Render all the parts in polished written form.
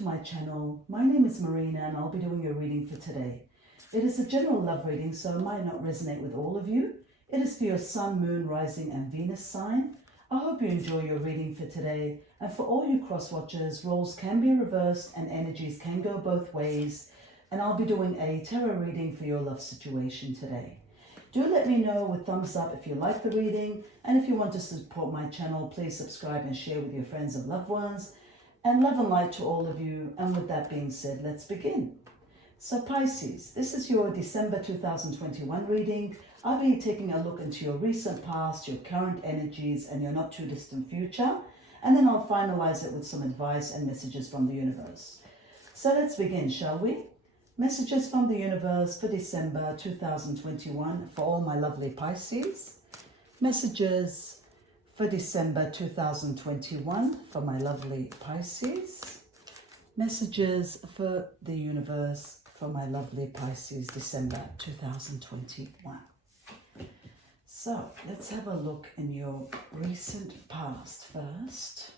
to my channel. My name is Marina and I'll be doing your reading for today. It is a general love reading, so it might not resonate with all of you. It is for your Sun, Moon, Rising and Venus sign. I hope you enjoy your reading for today. And for all you cross watchers, roles can be reversed and energies can go both ways. And I'll be doing a tarot reading for your love situation today. Do let me know with thumbs up if you like the reading, and if you want to support my channel, please subscribe and share with your friends and loved ones. And love and light to all of you. And with that being said, let's begin. So Pisces, this is your December 2021 reading. I'll be taking a look into your recent past, your current energies, and your not too distant future. And then I'll finalize it with some advice and messages from the universe. So let's begin, shall we? Messages from the universe for December 2021 for all my lovely Pisces. Messages for December 2021 for my lovely Pisces. Messages for the universe for my lovely Pisces, December 2021. So let's have a look in your recent past first.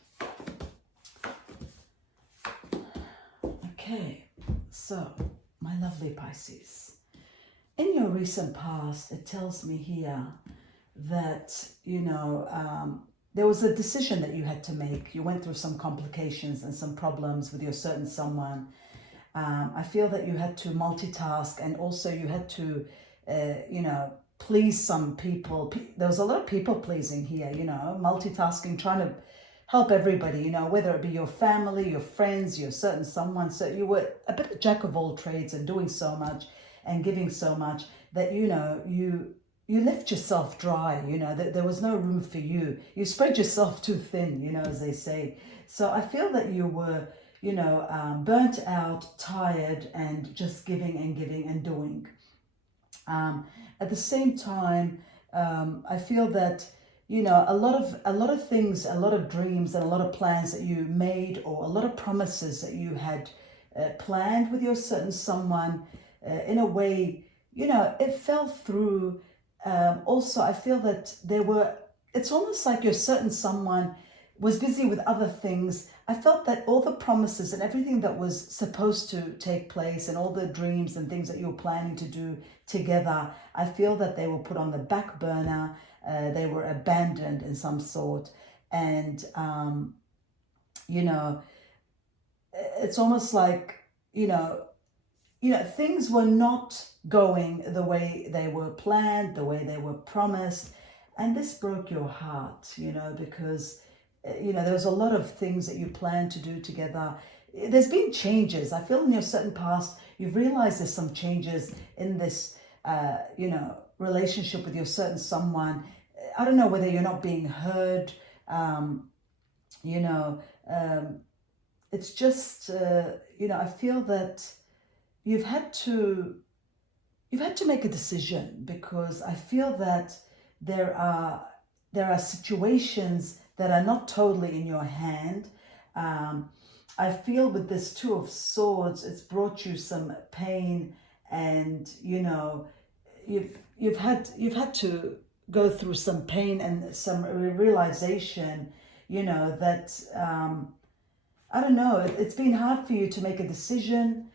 Okay, so my lovely Pisces, in your recent past, it tells me here that, there was a decision that you had to make. You went through some complications and some problems with your certain someone. I feel that you had to multitask, and also you had to, please some people. There was a lot of people pleasing here, multitasking, trying to help everybody, whether it be your family, your friends, your certain someone. So you were a bit of a jack of all trades and doing so much and giving so much that, you left yourself dry, that there was no room for you. You spread yourself too thin, as they say. So I feel that you were, burnt out, tired, and just giving and doing. At the same time, I feel that, a lot of things, a lot of dreams and a lot of plans that you made, or a lot of promises that you had planned with your certain someone, in a way, it fell through. Also, I feel that it's almost like your certain someone was busy with other things. I felt that all the promises and everything that was supposed to take place and all the dreams and things that you were planning to do together, I feel that they were put on the back burner. They were abandoned in some sort. And, it's almost like, things were not going the way they were planned, the way they were promised. And this broke your heart, because, there was a lot of things that you planned to do together. There's been changes. I feel in your certain past, you've realized there's some changes in this, relationship with your certain someone. I don't know whether you're not being heard. It's just, I feel that you've had to make a decision, because I feel that there are situations that are not totally in your hand. I feel with this Two of Swords, it's brought you some pain, and you've had to go through some pain and some realization, that I don't know, it's been hard for you to make a decision,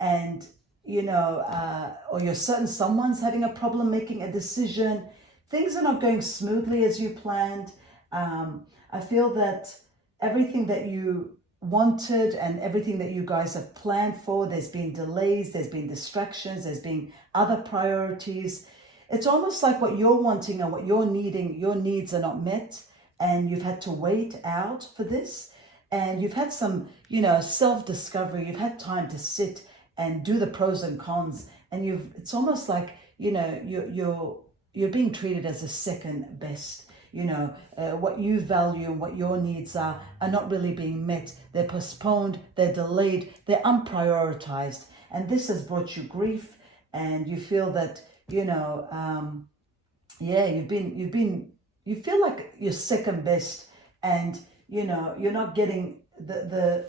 and or your certain someone's having a problem making a decision. Things are not going smoothly as you planned. I feel that everything that you wanted and everything that you guys have planned for, there's been delays, there's been distractions, there's been other priorities. It's almost like what you're wanting and what you're needing, your needs are not met, and you've had to wait out for this. And you've had some, self-discovery. You've had time to sit and do the pros and cons. And it's almost like, you're being treated as a second best. What you value and what your needs are not really being met. They're postponed, they're delayed, they're unprioritized. And this has brought you grief, and you feel that, you feel like you're second best, and, you're not getting the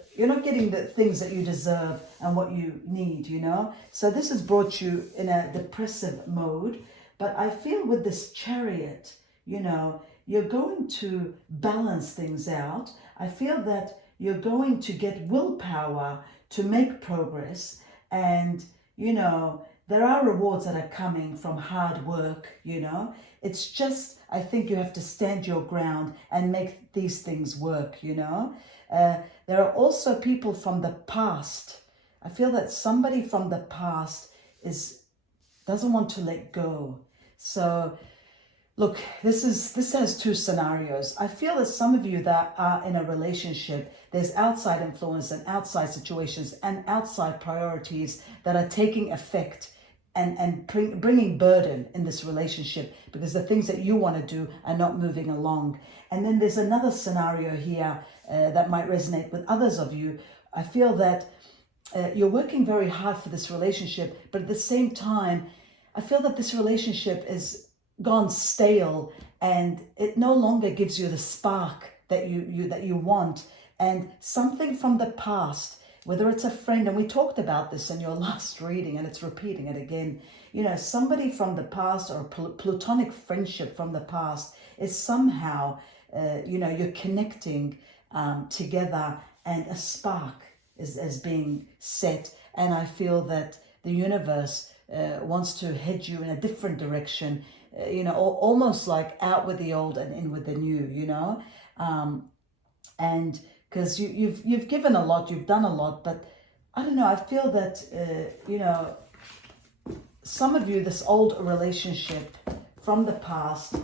things that you deserve and what you need, So this has brought you in a depressive mode. But I feel with this Chariot, you're going to balance things out. I feel that, you're going to get willpower to make progress. And, you know, there are rewards that are coming from hard work, you know. It's just, I think you have to stand your ground and make these things work, you know. There are also people from the past. I feel that somebody from the past doesn't want to let go. So look, this has two scenarios. I feel that some of you that are in a relationship, there's outside influence and outside situations and outside priorities that are taking effect and bringing burden in this relationship, because the things that you want to do are not moving along. And then there's another scenario here that might resonate with others of you. I feel that you're working very hard for this relationship, but at the same time, I feel that this relationship is gone stale and it no longer gives you the spark that you want. And something from the past, whether it's a friend, and we talked about this in your last reading and it's repeating it again, you know, somebody from the past or a platonic friendship from the past is somehow, you know, you're connecting together and a spark is being set. And I feel that the universe wants to head you in a different direction, you know, almost like out with the old and in with the new, you know. And because you've given a lot, you've done a lot, but I don't know, I feel that, you know, some of you, this old relationship from the past,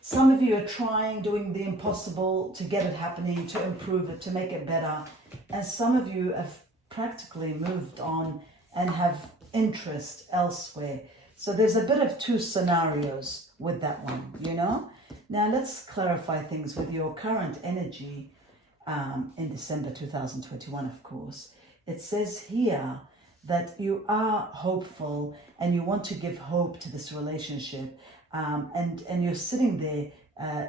some of you are doing the impossible to get it happening, to improve it, to make it better. And some of you have practically moved on and have interest elsewhere. So there's a bit of two scenarios with that one, you know. Now let's clarify things with your current energy in December 2021, of course. It says here that you are hopeful and you want to give hope to this relationship. And you're sitting there,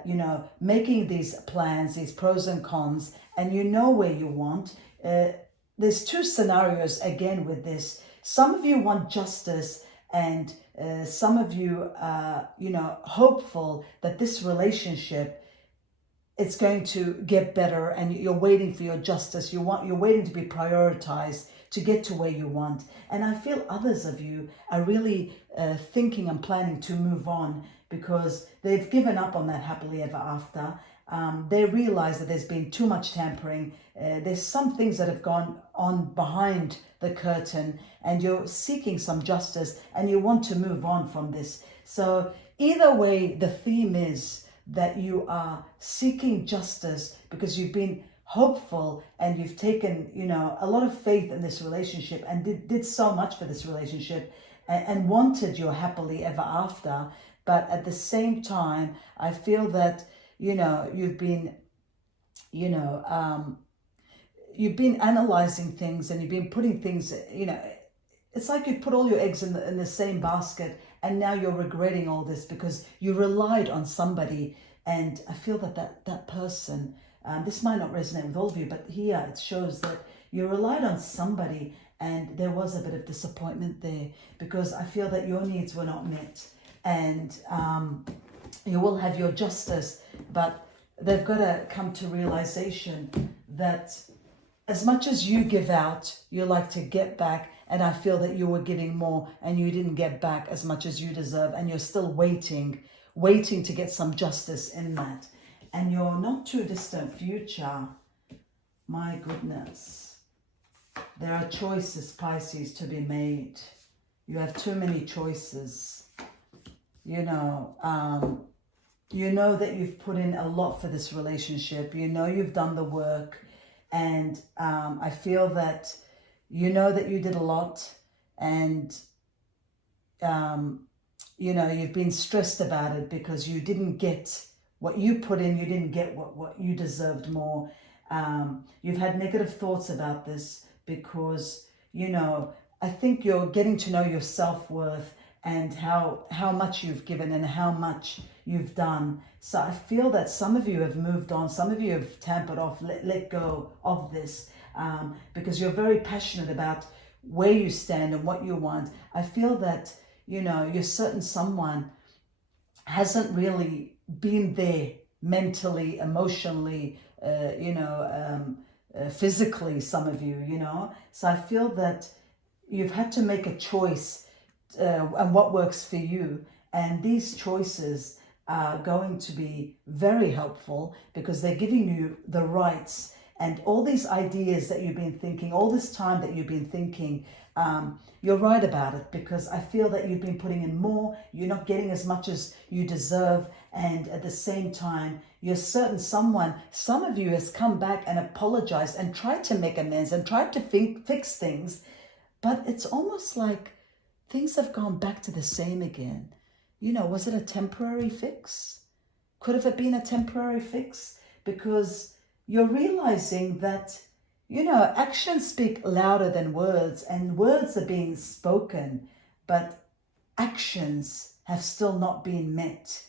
you know, making these plans, these pros and cons, and you know where you want. There's two scenarios again with this. Some of you want justice, and some of you are, you know, hopeful that this relationship, it's going to get better, and you're waiting for your justice. You're waiting to be prioritized to get to where you want. And I feel others of you are really thinking and planning to move on because they've given up on that happily ever after. They realize that there's been too much tampering. There's some things that have gone on behind the curtain, and you're seeking some justice and you want to move on from this. So either way, the theme is that you are seeking justice because you've been hopeful and you've taken, you know, a lot of faith in this relationship and did so much for this relationship and wanted your happily ever after. But at the same time, I feel that, you know, you've been analyzing things and you've been putting things, you know, it's like you put all your eggs in the same basket, and now you're regretting all this because you relied on somebody. And I feel that person, this might not resonate with all of you, but here it shows that you relied on somebody and there was a bit of disappointment there because I feel that your needs were not met. And you will have your justice, but they've got to come to realization that as much as you give out, you like to get back. And I feel that you were giving more and you didn't get back as much as you deserve. And you're still waiting to get some justice in that. And your not too distant future, my goodness, there are choices, Pisces, to be made. You have too many choices. You know that you've put in a lot for this relationship. You know you've done the work. And I feel that you know that you did a lot. And, you know, you've been stressed about it because you didn't get what you put in. You didn't get what you deserved more. You've had negative thoughts about this because, you know, I think you're getting to know your self-worth and how much you've given and how much you've done. So I feel that some of you have moved on. Some of you have tampered off, let go of this because you're very passionate about where you stand and what you want. I feel that, you know, your certain someone hasn't really been there mentally, emotionally, physically, some of you, you know. So I feel that you've had to make a choice and what works for you. And these choices are going to be very helpful because they're giving you the rights and all these ideas that you've been thinking, all this time that you've been thinking. You're right about it, because I feel that you've been putting in more, you're not getting as much as you deserve, and at the same time, you're certain some of you has come back and apologized and tried to make amends and tried to fix things, but it's almost like things have gone back to the same again. You know, was it a temporary fix? Could have it been a temporary fix? Because you're realizing that, you know, actions speak louder than words, and words are being spoken, but actions have still not been met.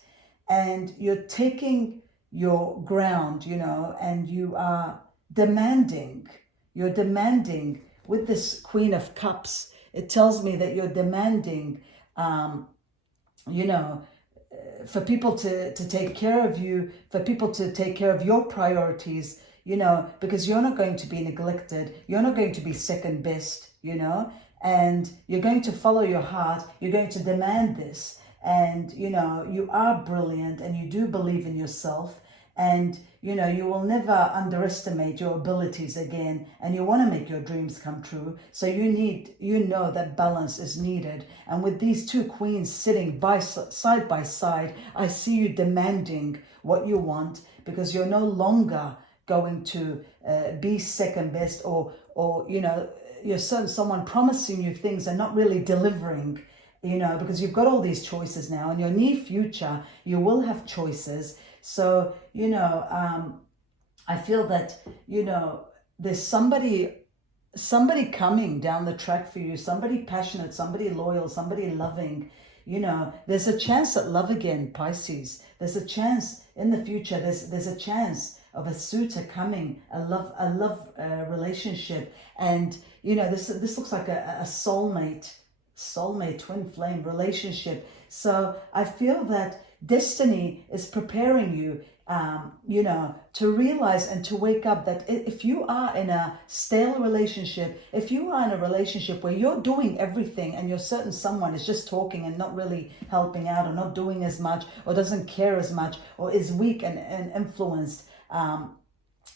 And you're taking your ground, you know, and you are demanding. You're demanding with this Queen of Cups. It tells me that you're demanding, you know, for people to take care of you, for people to take care of your priorities, you know, because you're not going to be neglected. You're not going to be second best, you know, and you're going to follow your heart. You're going to demand this. And, you know, you are brilliant and you do believe in yourself. And, you know, you will never underestimate your abilities again. And you want to make your dreams come true. So you know that balance is needed. And with these two queens sitting side by side, I see you demanding what you want, because you're no longer going to be second best, or you know, you're someone promising you things and not really delivering, you know, because you've got all these choices now. In your near future, you will have choices. So, you know, I feel that, you know, there's somebody coming down the track for you, somebody passionate, somebody loyal, somebody loving. You know, there's a chance at love again, Pisces. There's a chance in the future. There's a chance of a suitor coming, a love relationship. And, you know, this looks like a soulmate, twin flame relationship. So I feel that destiny is preparing you, you know, to realize and to wake up that if you are in a stale relationship, if you are in a relationship where you're doing everything and you're certain someone is just talking and not really helping out, or not doing as much, or doesn't care as much, or is weak and influenced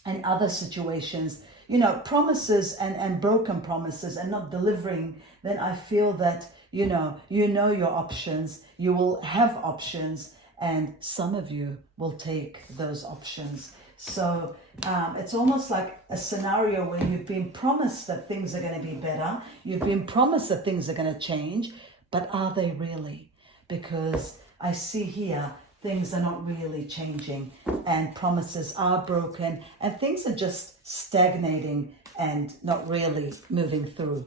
in other situations, you know, promises and broken promises and not delivering, then I feel that, you know your options, you will have options, and some of you will take those options. So it's almost like a scenario where you've been promised that things are going to be better. You've been promised that things are going to change, but are they really? Because I see here, things are not really changing, and promises are broken, and things are just stagnating and not really moving through.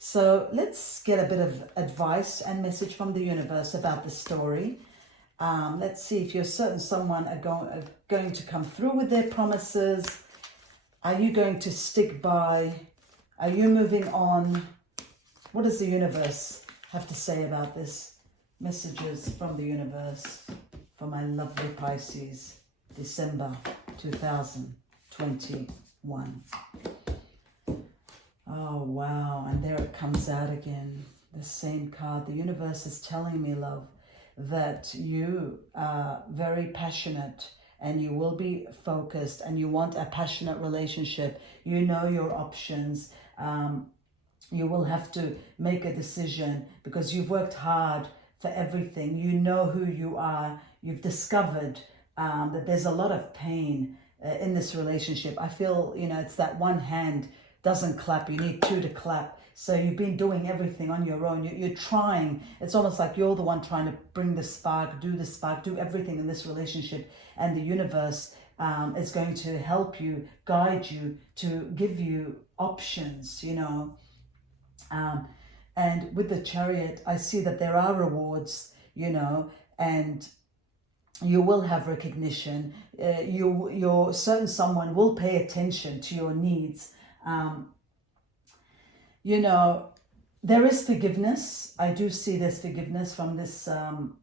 So let's get a bit of advice and message from the universe about the story. Let's see if you're certain someone are going to come through with their promises. Are you going to stick by? Are you moving on? What does the universe have to say about this? Messages from the universe for my lovely Pisces, December 2021. Oh, wow. And there it comes out again. The same card. The universe is telling me, love, that you are very passionate and you will be focused and you want a passionate relationship. You know your options. You will have to make a decision because you've worked hard for everything. You know who you are. You've discovered that there's a lot of pain in this relationship. I feel, you know, it's that one hand doesn't clap. You need two to clap. So you've been doing everything on your own. You're trying. It's almost like you're the one trying to bring the spark, do everything in this relationship. And the universe is going to help you, guide you, to give you options, you know. And with the Chariot, I see that there are rewards, you know, and you will have recognition. Your certain someone will pay attention to your needs. You know, there is forgiveness. I do see there's forgiveness from this,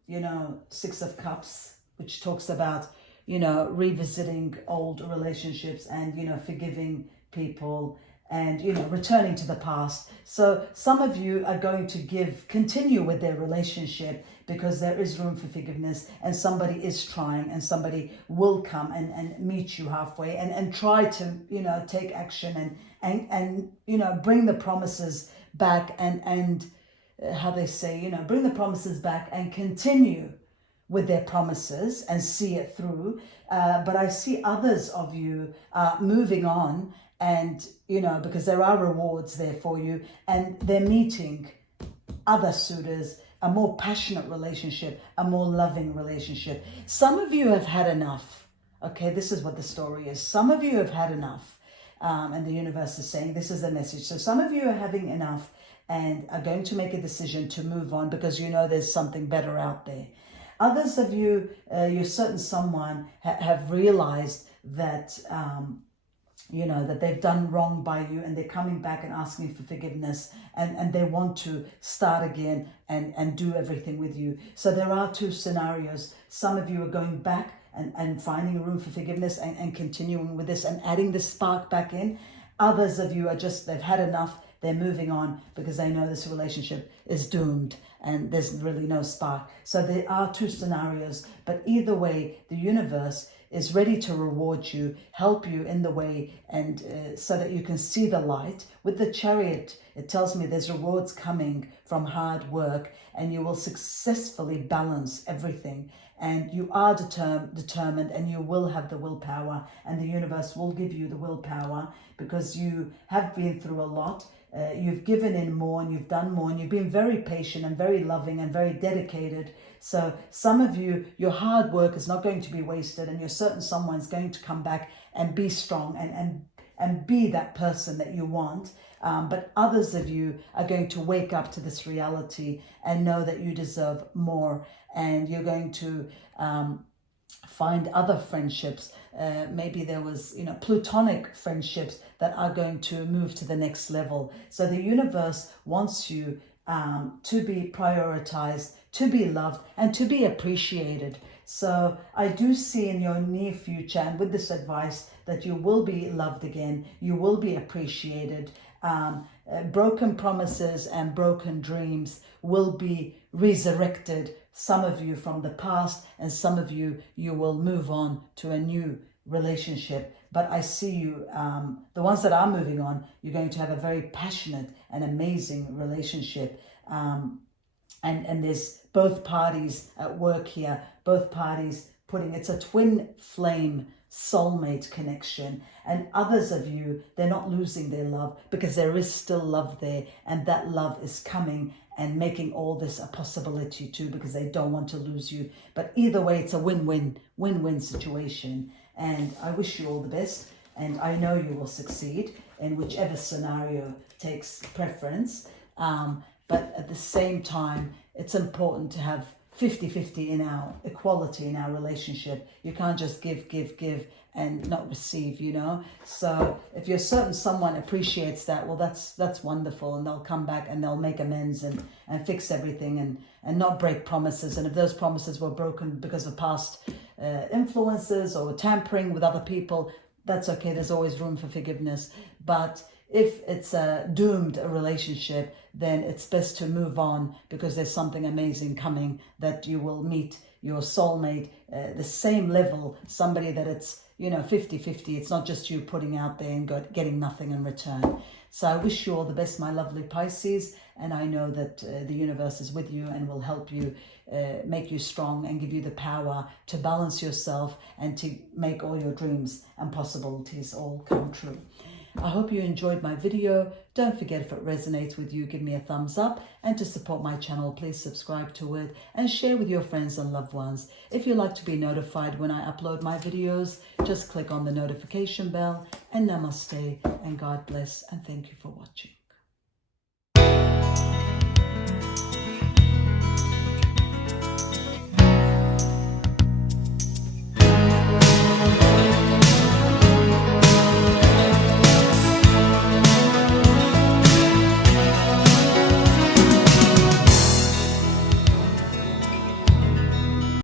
you know, Six of Cups, which talks about, you know, revisiting old relationships and, you know, forgiving people and, you know, returning to the past. So some of you are going to continue with their relationship because there is room for forgiveness, and somebody is trying, and somebody will come and meet you halfway and try to, you know, take action and you know, bring the promises back and how they say, you know, bring the promises back and continue with their promises and see it through. But I see others of you moving on, and, you know, because there are rewards there for you, and they're meeting other suitors, a more passionate relationship, a more loving relationship. Some of you have had enough. Okay, this is what the story is. Some of you have had enough. And the universe is saying this is the message. So some of you are having enough and are going to make a decision to move on because you know there's something better out there. Others of you, you're certain someone have realized that, you know, that they've done wrong by you, and they're coming back and asking for forgiveness, and they want to start again and do everything with you. So there are two scenarios. Some of you are going back and finding room for forgiveness and continuing with this and adding the spark back in. Others of you are just, they've had enough. They're moving on because they know this relationship is doomed and there's really no spark. So there are two scenarios, but either way, the universe is ready to reward you, help you in the way, and so that you can see the light. With the Chariot, it tells me there's rewards coming from hard work, and you will successfully balance everything. And you are determined, and you will have the willpower, and the universe will give you the willpower because you have been through a lot. You've given in more, and you've done more, and you've been very patient and very loving and very dedicated. So some of you, your hard work is not going to be wasted, and you're certain someone's going to come back and be strong and be that person that you want. But others of you are going to wake up to this reality and know that you deserve more, and you're going to find other friendships. Maybe there was, you know, platonic friendships that are going to move to the next level. So the universe wants you to be prioritized, to be loved, and to be appreciated. So I do see in your near future, and with this advice, that you will be loved again, you will be appreciated. Broken promises and broken dreams will be resurrected. Some of you from the past, and some of you, you will move on to a new relationship. But I see you, the ones that are moving on, you're going to have a very passionate and amazing relationship. And there's both parties at work here, both parties it's a twin flame soulmate connection. And others of you, they're not losing their love because there is still love there, and that love is coming and making all this a possibility too, because they don't want to lose you. But either way, it's a win-win situation. And I wish you all the best, and I know you will succeed in whichever scenario takes preference. But at the same time, it's important to have 50-50 in our equality in our relationship. You can't just give and not receive, you know. So if you're certain someone appreciates that, well, that's wonderful, and they'll come back and they'll make amends and fix everything and not break promises. And if those promises were broken because of past influences or tampering with other people, that's okay. There's always room for forgiveness. But if it's a doomed relationship, then it's best to move on, because there's something amazing coming, that you will meet your soulmate, the same level, somebody that it's, you know, 50-50. It's not just you putting out there and getting nothing in return. So I wish you all the best, my lovely Pisces, and I know that the universe is with you and will help you, make you strong and give you the power to balance yourself and to make all your dreams and possibilities all come true. I hope you enjoyed my video. Don't forget, if it resonates with you, give me a thumbs up, and to support my channel, please subscribe to it and share with your friends and loved ones. If you'd like to be notified when I upload my videos, just click on the notification bell. And namaste, and God bless, and thank you for watching.